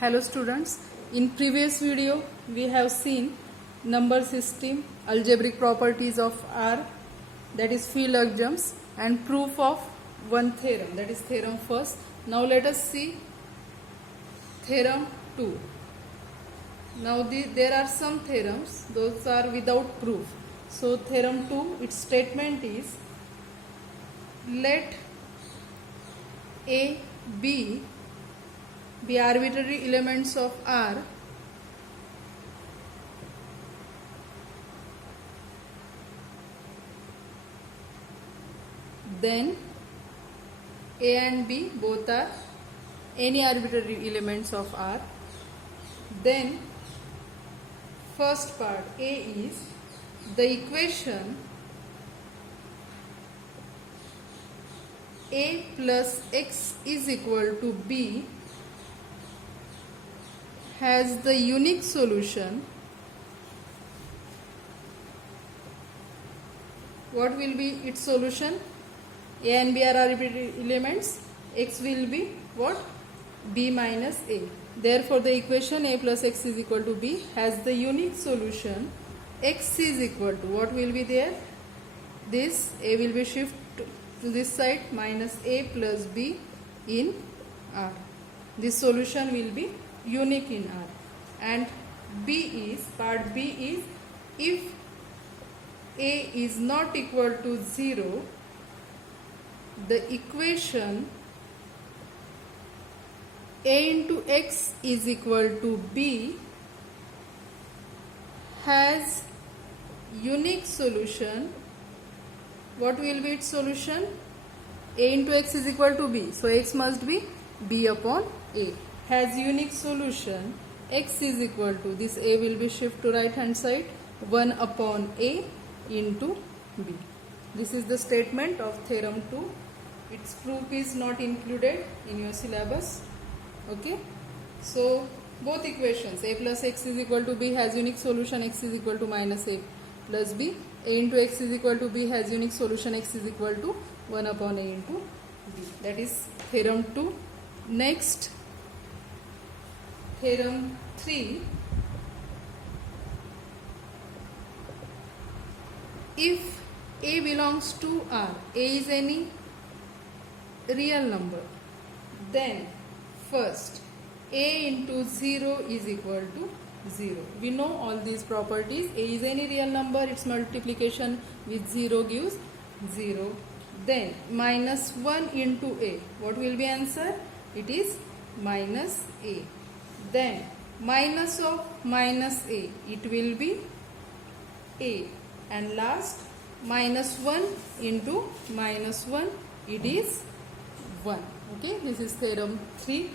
Hello students, in previous video we have seen number system, algebraic properties of R, that is Phi-logisms, and proof of one theorem, that is theorem first. Now let us see theorem 2. Now there are some theorems, those are without proof. So theorem 2, its statement is, let A, B be arbitrary elements of R then A and B both are any arbitrary elements of R. Then first part A is the equation A plus X is equal to B has the unique solution. What will be its solution? A and B are arbitrary elements. X will be what? B minus A. Therefore, the equation A plus X is equal to B has the unique solution. X is equal to what will be there? This A will be shifted to this side, minus A plus B in R. This solution will be unique in R. And part B is, if A is not equal to 0, the equation A into X is equal to B has unique solution. What will be its solution? A into X is equal to B. So X must be B upon A. Has unique solution. X is equal to, this A will be shifted to right hand side, 1 upon A into B. This is the statement of theorem 2. Its proof is not included in your syllabus. Okay. So both equations A plus X is equal to B has unique solution. X is equal to minus A plus B. A into X is equal to B has unique solution. X is equal to 1 upon A into B. That is theorem 2. Next, theorem 3. If A belongs to R, A is any real number, then first A into 0 is equal to 0. We know all these properties. A is any real number, its multiplication with 0 gives 0. Then minus 1 into A. What will be answer? It is minus A. Then minus of minus A, it will be A. And last, minus 1 into minus 1, it is 1. Okay, this is theorem 3.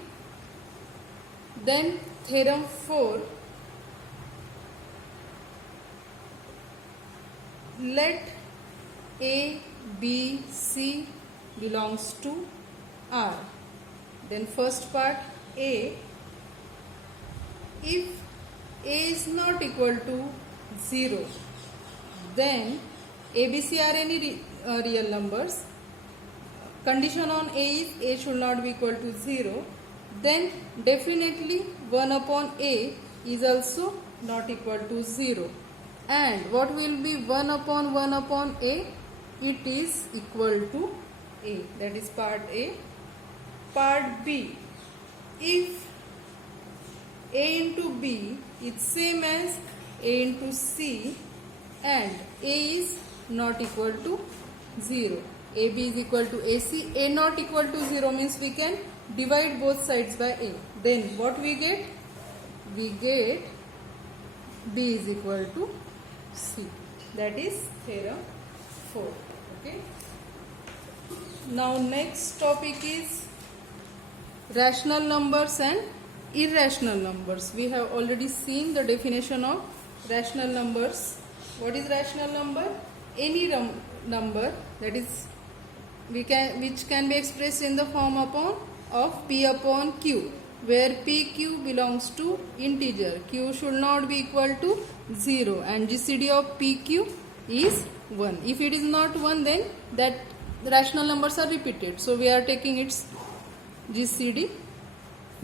Then theorem 4. Let A, B, C belongs to R. Then first part A. If A is not equal to 0, then A, B, C are any real numbers. Condition on A is A should not be equal to 0. Then definitely 1 upon A is also not equal to 0. And what will be 1 upon A? It is equal to A. That is part A. Part B. If A into B is same as A into C and A is not equal to 0. AB is equal to AC. A not equal to 0 means we can divide both sides by A. Then what we get? We get B is equal to C. That is theorem 4. Okay. Now next topic is rational numbers and irrational numbers. We have already seen the definition of rational numbers. What is rational number? Any number that is which can be expressed in the form of P upon Q, where PQ belongs to integer. Q should not be equal to 0 and GCD of PQ is 1. If it is not 1, then that rational numbers are repeated. So we are taking its GCD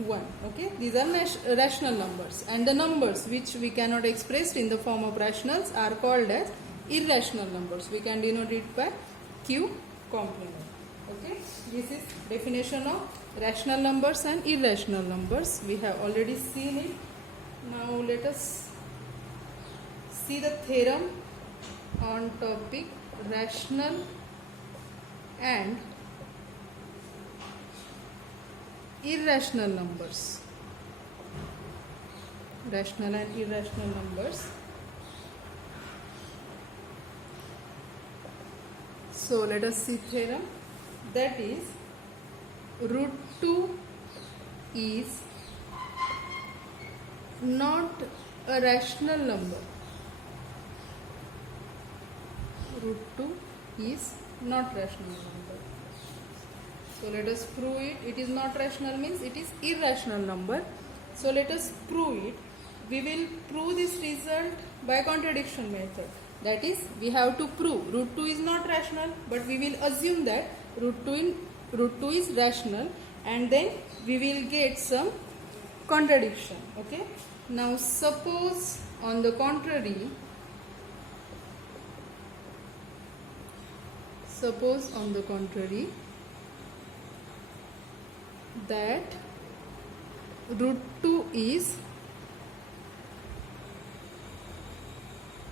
1. Okay, these are rational numbers, and the numbers which we cannot express in the form of rationals are called as irrational numbers. We can denote it by Q complement. Okay, this is definition of rational numbers and irrational numbers. We have already seen it. Now let us see the theorem on topic rational and irrational numbers. Rational and irrational numbers. So let us see theorem. That is, root 2 is not a rational number. Root 2 is not rational number. So let us prove it. It is not rational means it is irrational number. So let us prove it. We will prove this result by contradiction method. That is, we have to prove root 2 is not rational, but we will assume that root 2 is rational, and then we will get some contradiction. Okay. Now suppose on the contrary, that root 2 is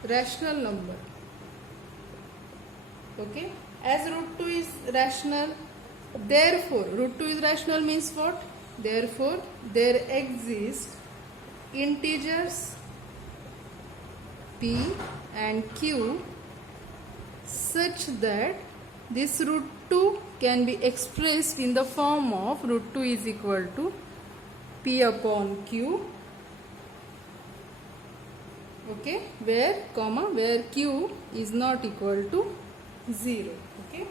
rational number. Okay, as root 2 is rational, therefore root 2 is rational means what? Therefore there exist integers p and q such that this root 2 can be expressed in the form of root 2 is equal to p upon q. Okay, where q is not equal to 0. Okay,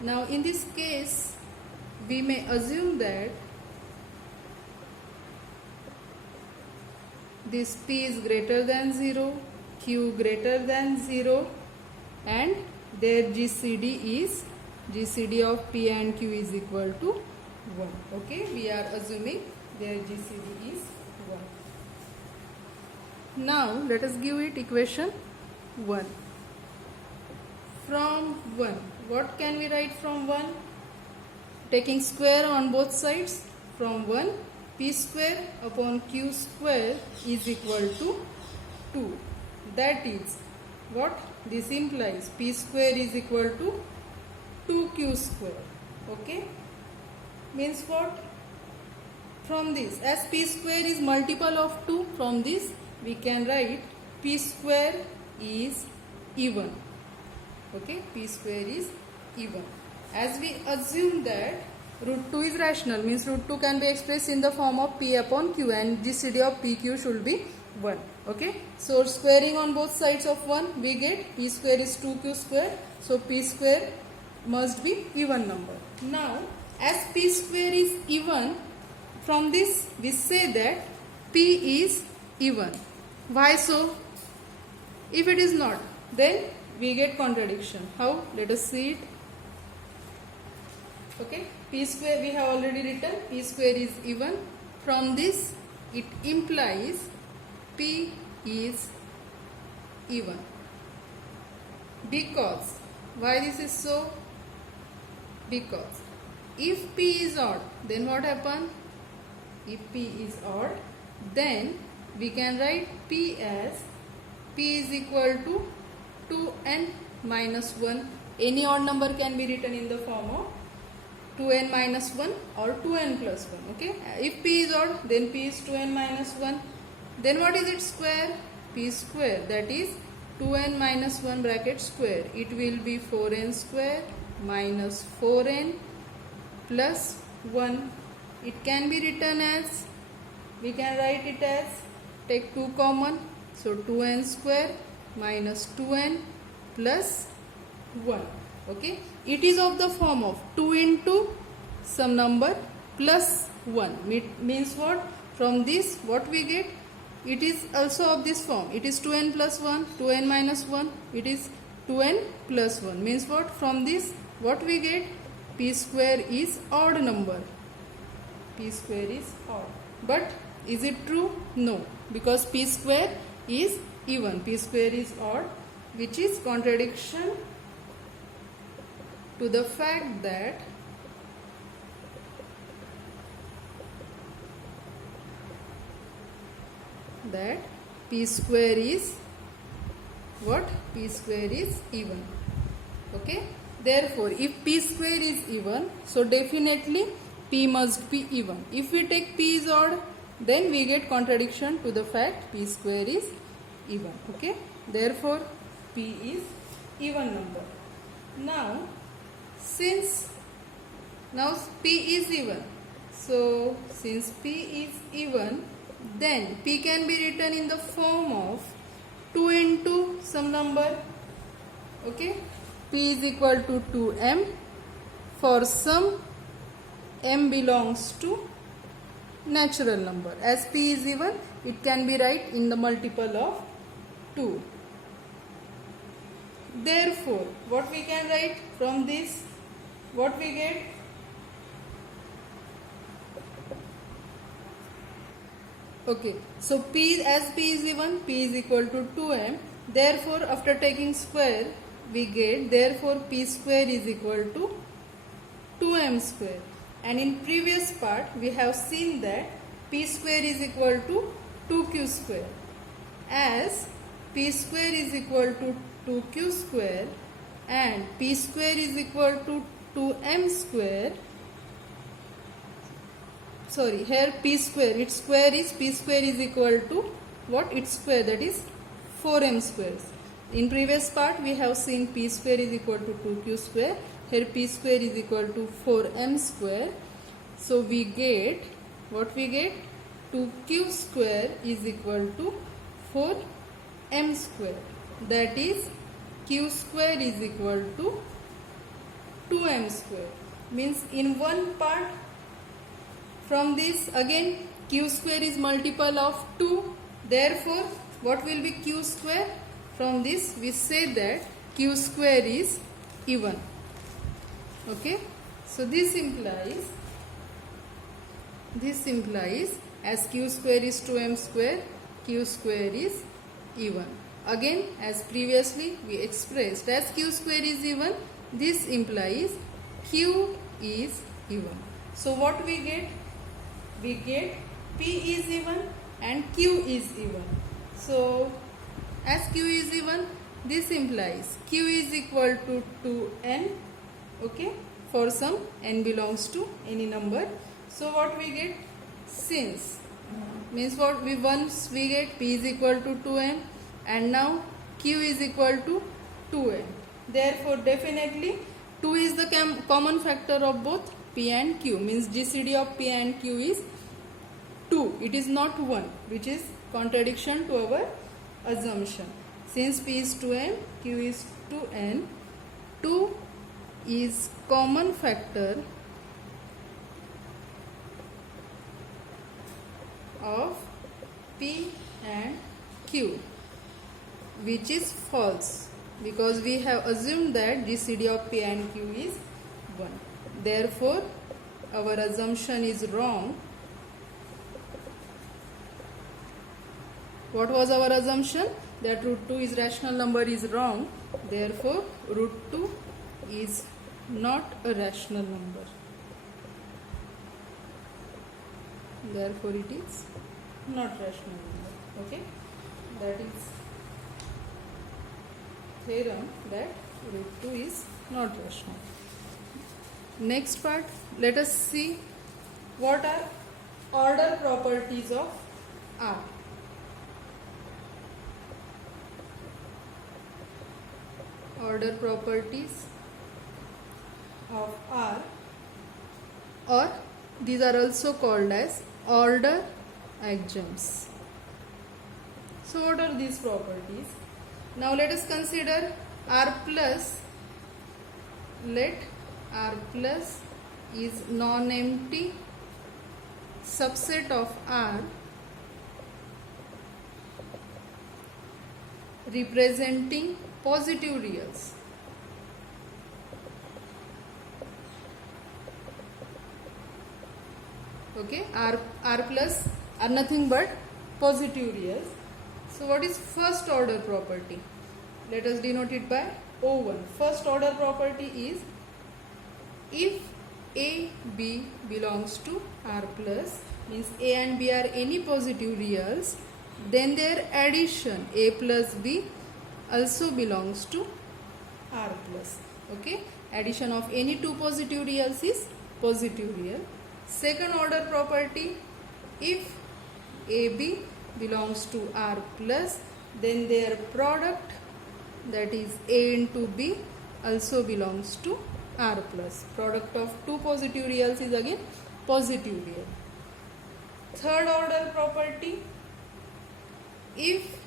now in this case we may assume that this p is greater than 0, q greater than 0, and their GCD of p and q is equal to 1. Okay, we are assuming their GCD is 1. Now let us give it equation 1. From 1, what can we write from 1? Taking square on both sides, from 1, p square upon q square is equal to 2. That is what this implies, p square is equal to 2q square. Okay, means what? From this, as p square is multiple of 2, from this we can write p square is even. Okay, p square is even. As we assume that root 2 is rational, means root 2 can be expressed in the form of p upon q, and GCD of pq should be 1. Okay, so squaring on both sides of 1, we get p square is 2q square. So p square must be even number. Now as p square is even, from this we say that p is even. Why so? If it is not, then we get contradiction. How? Let us see it. Okay, p square we have already written, p square is even. From this it implies p is even. Because, why this is so? Because if p is odd, then what happens? If p is odd, then we can write p as p is equal to 2n minus 1. Any odd number can be written in the form of 2n minus 1 or 2n plus 1. Okay, if p is odd, then p is 2n minus 1. Then what is its square? P square, that is 2n minus 1 bracket square. It will be 4n square minus 4n plus 1. It can be written as, we can write it as, take 2 common, so 2n square minus 2n plus 1. Okay, it is of the form of 2 into some number plus 1. Means what? From this what we get? It is also of this form. It is 2n plus 1, 2n minus 1. It is 2n plus 1. Means what? From this what we get? P square is odd number. P square is odd. But is it true? No, because p square is even, p square is odd, which is contradiction to the fact that p square is what? P square is even. Okay. Therefore, if p square is even, so definitely p must be even. If we take p is odd, then we get contradiction to the fact p square is even. Okay. Therefore, p is even number. Now, since p is even, so since p is even, then p can be written in the form of 2 into some number. Okay, p is equal to 2m for some m belongs to natural number. As p is even, it can be written in the multiple of 2. Therefore, what we can write from this? What we get? Okay, so as p is even, p is equal to 2m. Therefore, after taking square, we get, therefore p square is equal to 2m square. And in previous part, we have seen that p square is equal to 2q square. As p square is equal to 2q square and p square is equal to 2m square. Sorry, here p square, its square is, p square is equal to what? Its square, that is 4m squares. In previous part, we have seen p square is equal to 2q square. Here p square is equal to 4m square. So we get, what we get? 2q square is equal to 4m square. That is, q square is equal to 2m square. Means in one part, from this again q square is multiple of 2. Therefore, what will be q square? From this we say that q square is even. Okay. So this implies as q square is 2m square, q square is even. Again, as previously we expressed, as q square is even, this implies q is even. So what we get? We get p is even and q is even. So as q is even, this implies q is equal to 2n, okay, for some n belongs to any number. So what we get? Since means what? Once we get p is equal to 2n and now q is equal to 2n. Therefore, definitely 2 is the common factor of both p and q. Means GCD of p and q is 2. It is not 1, which is contradiction to our assumption. Since p is 2m, q is 2n, 2 is common factor of p and q, which is false because we have assumed that GCD of p and q is 1. Therefore, our assumption is wrong. What was our assumption? That root 2 is rational number is wrong. Therefore, root 2 is not a rational number. Therefore, it is not rational number. Okay? That is theorem that root 2 is not rational. Next part, let us see what are order properties of R. Order properties of R, or these are also called as order axioms. So what are these properties? Now let us consider R plus. Let R plus is non-empty subset of R representing positive reals. Okay, r plus are nothing but positive reals. So what is first order property? Let us denote it by O1. First order property is if a b belongs to r plus, means a and b are any positive reals, then their addition a plus b also belongs to r plus. Okay, addition of any two positive reals is positive real. Second order property, if ab belongs to r plus, then their product, that is a into b, also belongs to r plus. Product of two positive reals is again positive real. Third order property, if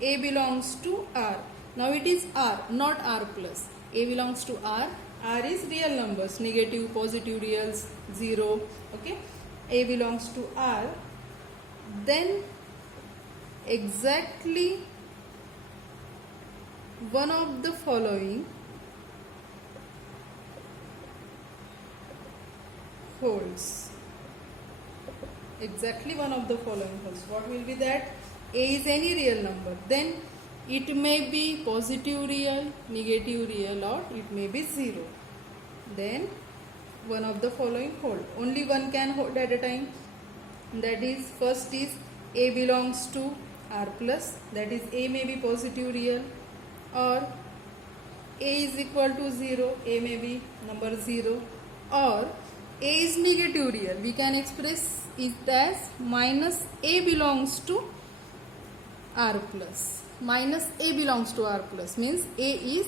a belongs to r, now it is r, not r plus. A belongs to r, r is real numbers, negative, positive reals, 0. Okay, a belongs to r, then exactly one of the following holds. Exactly one of the following holds. What will be that? A is any real number, then it may be positive real, negative real, or it may be 0. Then one of the following hold. Only one can hold at a time. That is, first is a belongs to r plus, that is a may be positive real, or a is equal to 0, a may be number 0, or a is negative real. We can express it as minus a belongs to r plus. Minus a belongs to r plus means a is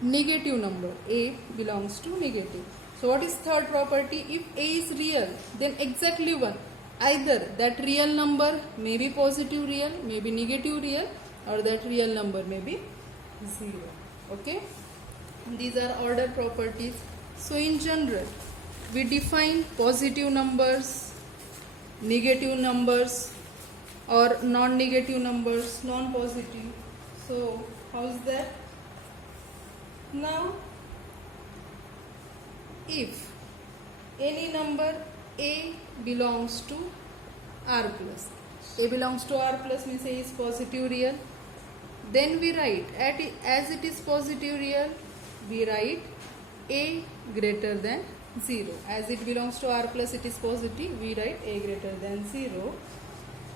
negative number, a belongs to negative. So what is third property? If a is real, then exactly one. Either that real number may be positive real, may be negative real, or that real number may be 0. Okay, these are order properties. So in general, we define positive numbers, negative numbers, or non-negative numbers, non-positive. So how is that? Now, if any number a belongs to r plus, a belongs to r plus means a is positive real, then we write as it is positive real, we write a greater than 0. As it belongs to r plus, it is positive, we write a greater than 0,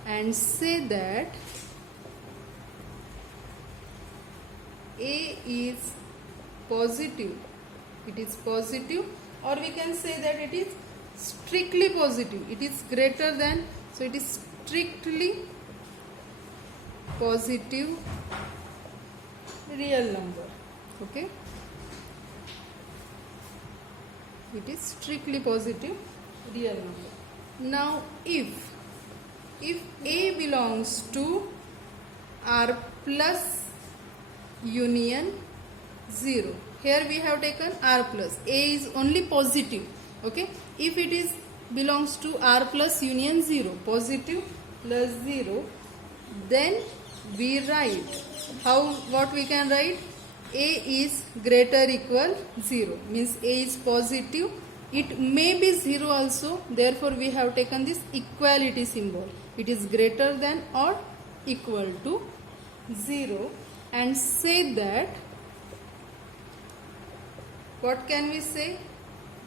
and say that a is positive, it is positive, or we can say that it is strictly positive, it is greater than, so it is strictly positive real number. Okay, it is strictly positive real number. Now if a belongs to r plus union 0, here we have taken r plus, a is only positive. Okay, if it is belongs to r plus union 0, positive plus 0, then we write how, what we can write? A is greater equal 0, means a is positive, it may be 0 also, therefore we have taken this equality symbol, it is greater than or equal to 0, and say that, what can we say?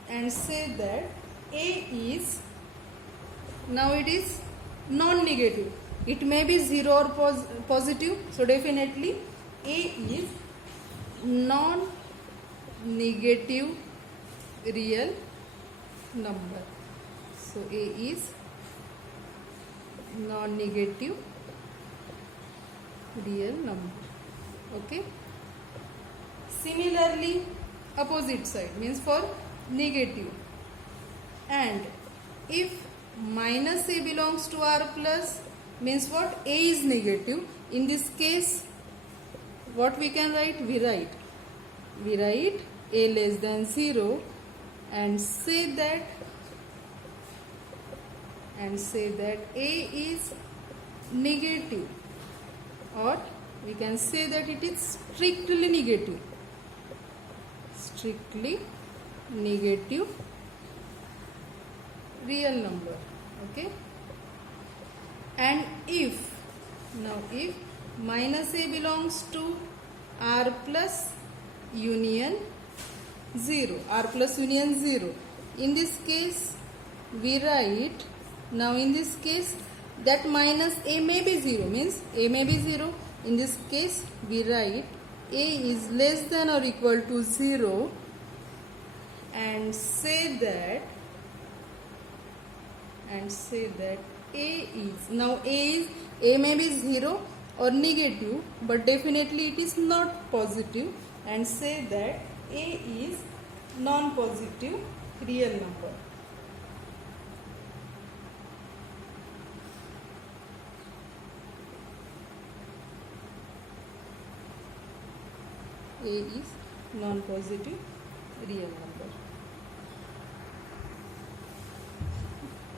And say that a is, now it is non-negative, it may be 0 or positive, so definitely a is non-negative real number. So a is non-negative real number. Okay, similarly opposite side means for negative, and if minus a belongs to r plus means what? A is negative. In this case, what we can write? We write a less than 0, and say that a is negative, or we can say that it is strictly negative real number. Okay, and if minus a belongs to r plus union 0, r plus union 0, in this case we write, now in this case that minus a may be 0, means a may be 0. In this case we write a is less than or equal to 0 and say that a may be 0 or negative, but definitely it is not positive, and say that a is non-positive real number. A is non-positive real number.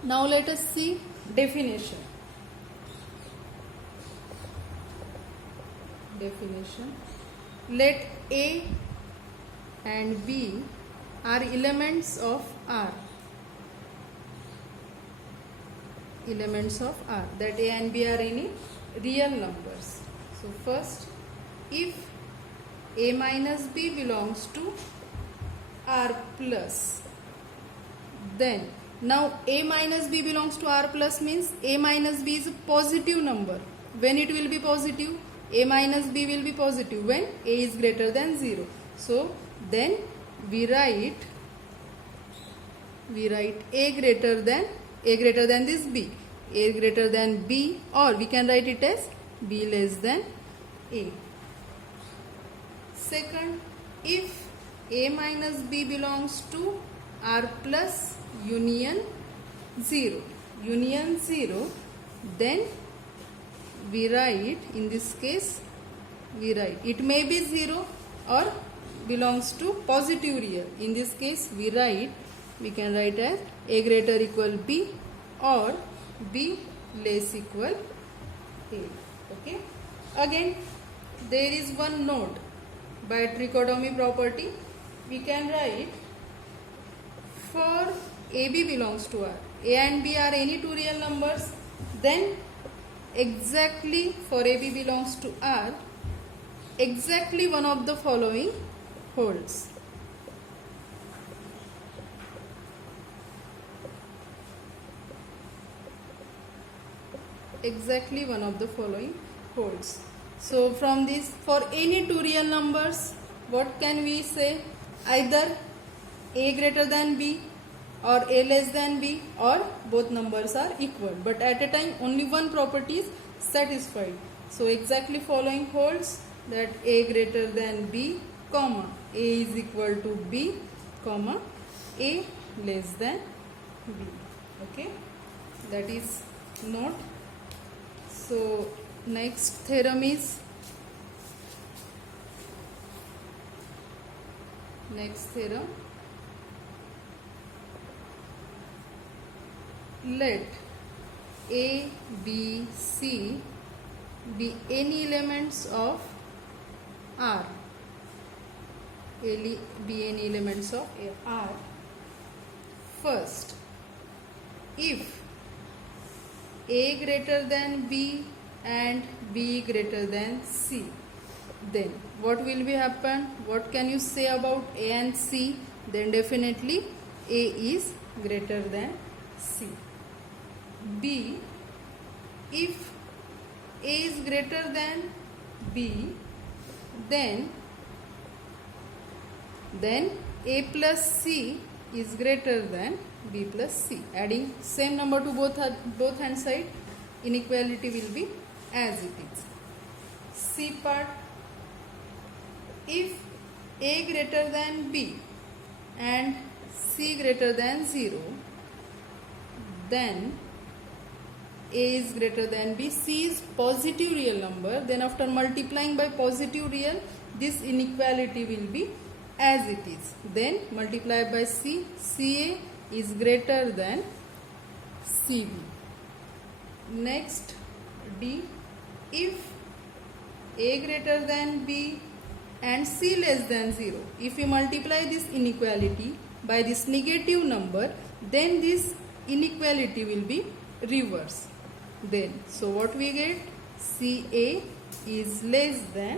Now let us see definition. Let A and B are elements of R. That A and B are any real numbers. So first, if A minus B belongs to R plus, then now A minus B belongs to R plus means A minus B is a positive number. When it will be positive? A minus B will be positive when A is greater than 0. So then we write A greater than this B. A greater than B, or we can write it as B less than A. Second, if A minus B belongs to R plus union 0, then we write, in this case we write it may be 0 or belongs to positive real. In this case we can write as A greater equal B or B less equal A. Okay, again there is one note. By trichotomy property we can write, for AB belongs to R, A and B are any two real numbers, then exactly for AB belongs to R, exactly one of the following holds. Exactly one of the following holds. So from this, for any two real numbers, what can we say? Either A greater than B or A less than B, or both numbers are equal, but at a time only one property is satisfied. So exactly following holds, that A greater than B, comma A is equal to B, comma A less than B. Okay, that is note. So next theorem is let A, B, C be any elements of R. Be any elements of R. First, if A greater than B and B greater than C, then what will be happen? What can you say about A and C? Then definitely A is greater than C. B, if A is greater than B, then A plus C is greater than B plus C. Adding same number to both hand side, inequality will be as it is. C part, if A greater than B and C greater than 0, then A is greater than B, C is positive real number, then after multiplying by positive real, this inequality will be as it is. Then multiply by C, CA is greater than CB. Next, D, if A greater than B and C less than 0, if we multiply this inequality by this negative number, then this inequality will be reverse. Then, so what we get? CA is less than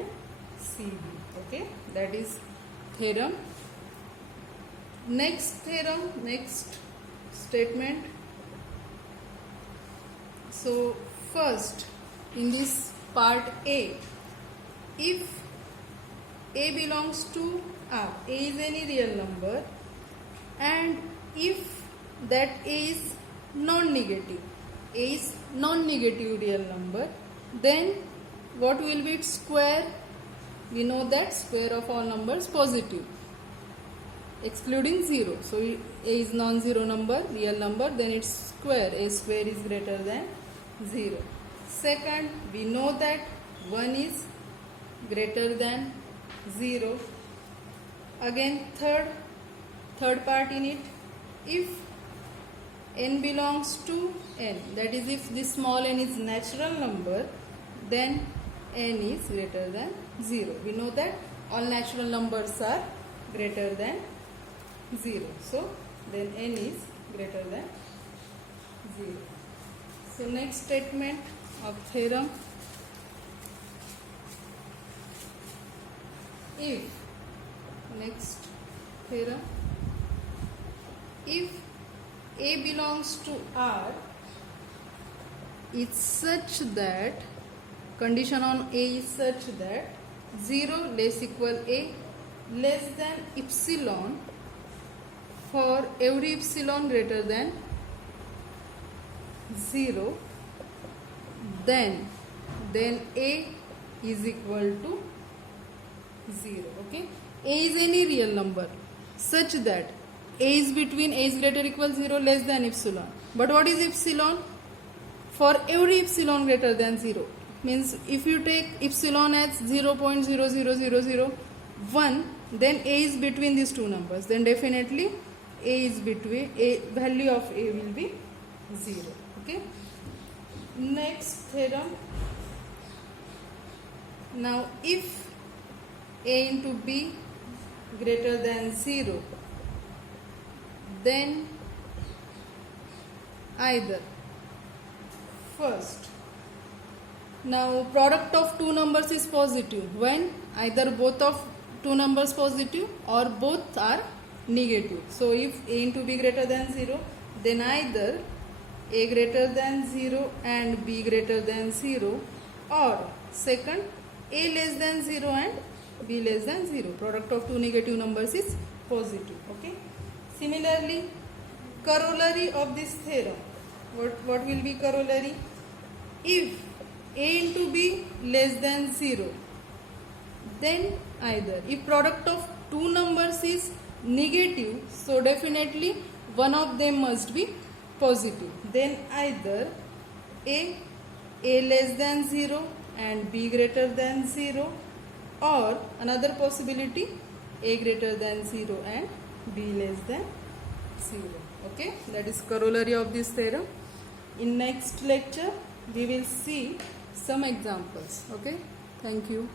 CB. Okay, that is theorem. Next theorem, next statement. So first, in this part A, if A belongs to R, A is any real number, and if that A is non-negative, A is non-negative real number, then what will be its square? We know that square of all numbers positive, excluding 0. So A is non-zero number, real number, then its square, A square is greater than 0. Second, we know that 1 is greater than 0. Again, third part in it, if n belongs to n, that is if this small n is natural number, then n is greater than 0. We know that all natural numbers are greater than 0. So then n is greater than 0. So next statement of theorem, if A belongs to R, it's such that, condition on A is such that 0 less equal A less than epsilon for every epsilon greater than 0, then A is equal to 0. Okay, A is any real number such that A is between A is greater or equal 0 less than epsilon. But what is epsilon? For every epsilon greater than 0, means if you take epsilon as 0.00001, then A is between these two numbers, then definitely A is between, A value of A will be 0. Okay, next theorem. Now if A into B greater than 0, then either, first, now product of two numbers is positive when either both of two numbers positive or both are negative. So if A into B greater than 0, then either A greater than 0 and B greater than 0, or second, A less than 0 and B less than 0. Product of two negative numbers is positive. Okay. Similarly, corollary of this theorem. What will be corollary? If A into B less than 0, then either, if product of two numbers is negative, so definitely one of them must be positive. Then either A less than 0 and B greater than 0, or another possibility, A greater than 0 and B less than 0. Okay, that is corollary of this theorem. In next lecture we will see some examples. Okay, thank you.